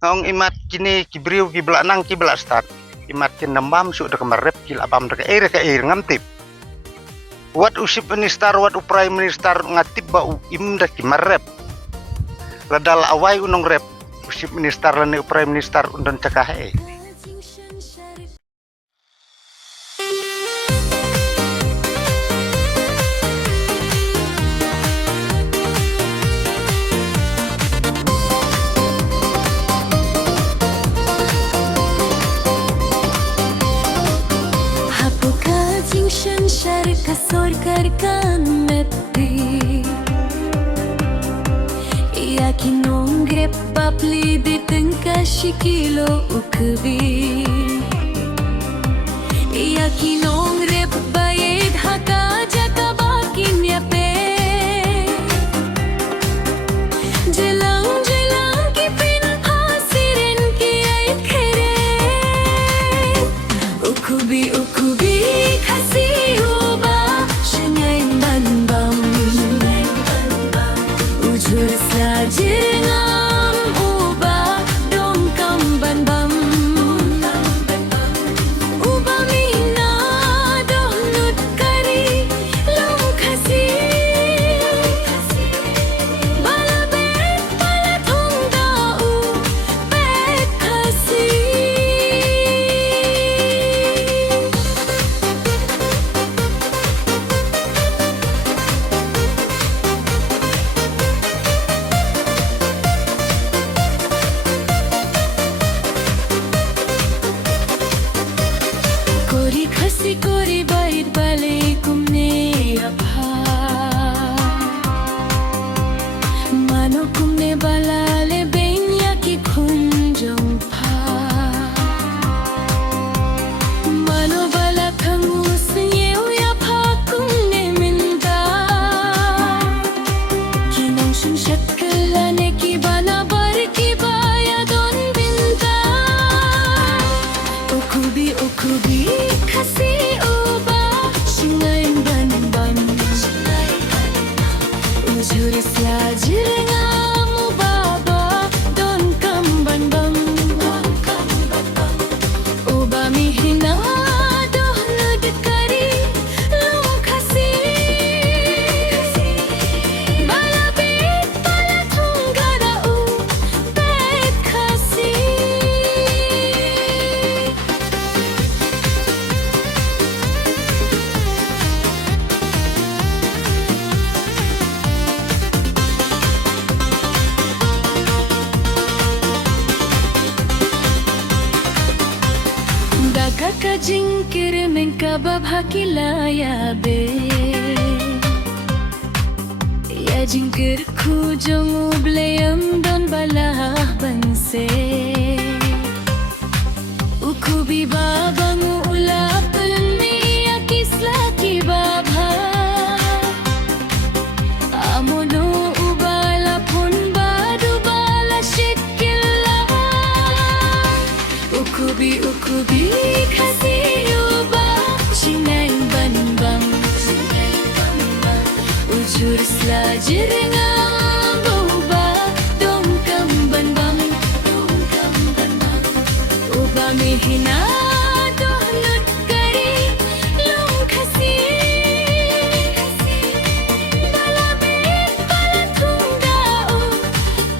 Ngong imat kini kibriu kibla nang kibla start. Imat kin nambam su dak marep kil abam dak ka ngamtip. Wat usip minister wat prime minister ngatip ba im dak marep. Ladal awai unong rep usip minister lan prime minister undon cakahe. Kasor karkan metti Yakin nong grep papli di tengka shikilo ukbi Yakin nong rep bayed haka jaka bakin yape Jelang jelang kipin hasirin ki ay khere Ukubi ukubi kasi Sajengam uba dongkam ban bam uba mina dohnut kari long khasi bala bet bala thongda u bet khasi Khasi kori bait bale kumne abha mano kumne balale benya ki khunjong pha mano bala thangus yeu ya pha kumne minda kinong shun shakkalane ki bana bar ki baya don binda ukubi Kasi uba shingayin ban ban Ujur slajir ngamu baba don kam ban bam Uba mihina dohnud kari long khasi Bala bet bala thungara u bet khasi Kaka jingkir mengkabab hakilaya be Ya jingkir ku jongu bleyam don balah banse Ukubi babangu ulap tulmi ya kisla ki babha Amono ubala pun badu bala shikilla Ukubi kasi uba shingayin ban bam Ujur slajir ngam uba dongkam ban bam Uba mihina dohnut kari long khasi Bala bet bala thungda u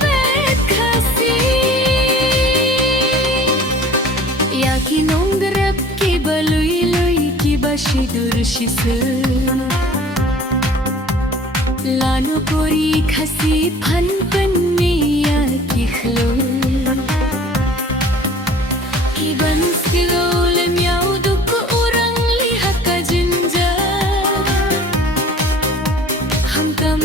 bet khasi Yakin nong grep ki balui ki bashidur shisu Lanu kori khasi phan pan miya ki khlo Ki ban skilol miau duk urang lihat ka jinja Ham kam